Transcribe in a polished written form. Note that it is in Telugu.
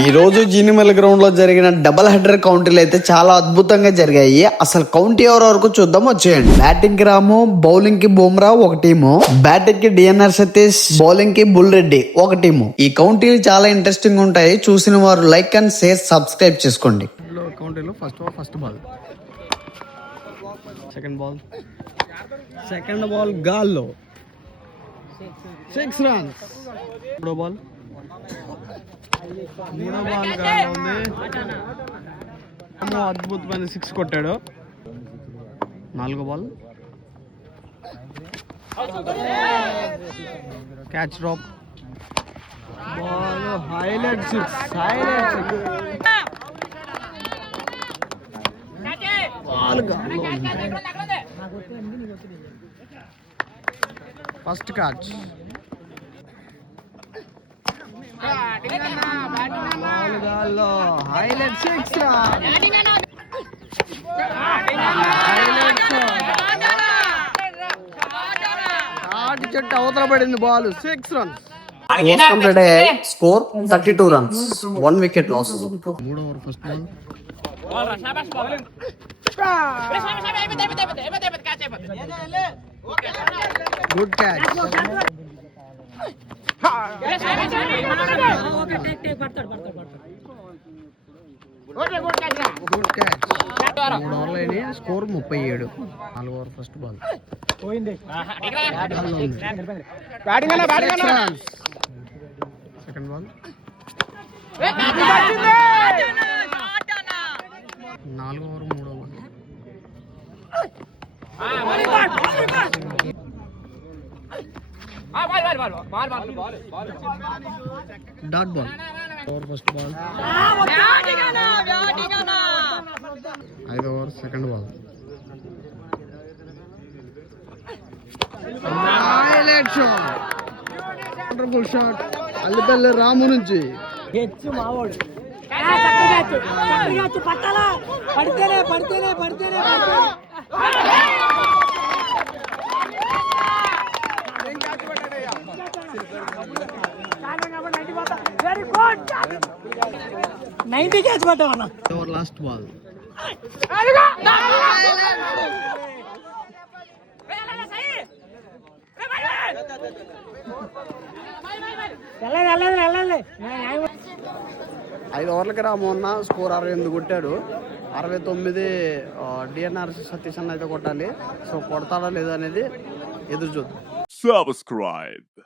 ఈ రోజు జీనిమల్ గ్రౌండ్ లో జరిగిన డబుల్ హెడర్ కౌంటీలు అయితే చాలా అద్భుతంగా జరిగాయి. అసలు కౌంటీ ఎవరి వరకు చూద్దాం వచ్చేయండి. బ్యాటింగ్ కి రాము, బౌలింగ్ కి బుమ్రా ఒక టీము, బ్యాటింగ్ కి డిఎన్ఆర్ సతీష్, బౌలింగ్ కి బుల్ రెడ్డి ఒక టీము. ఈ కౌంటీలు చాలా ఇంట్రెస్టింగ్ ఉంటాయి. చూసిన వారు లైక్ అండ్ షేర్ సబ్స్క్రైబ్ చేసుకోండి. కౌంటీలో ఫస్ట్ బాల్, సెకండ్ బాల్ గాల్లో 6 runs. మూడో బాల్ గాల్లో ఉంది. అద్భుతమైన 6 కొట్టాడు. నాలుగో ball catch drop, ball highlight 6 ball గాల్లో ఉంది. ఫస్ట్ క్యాచ్, బాల్ గాల్లో హైలైట్ 6 చెట్టు అవతల పడింది. Ball 6 runs. Score 32 runs, 1 wicket loss. మూడో over first ball, good catch, good catch. 3 ఓవర్లు అయినాయి, score 37. 4 over first ball, second ball, 4 over 3 ball, dot ball. Over first ball, 5 over second ball, highlight shot, wonderful shot Allipalli Ramu నుంచి. లాస్ట్ బాల్, ఐదు ఓవర్లకి రామోన్న స్కోర్ 68 కొట్టాడు. 69 డిఎన్ఆర్ సతీష్ అన్న అయితే కొట్టాలి. సో కొడతాడా లేదా అనేది ఎదురు చూద్దాం. Subscribe.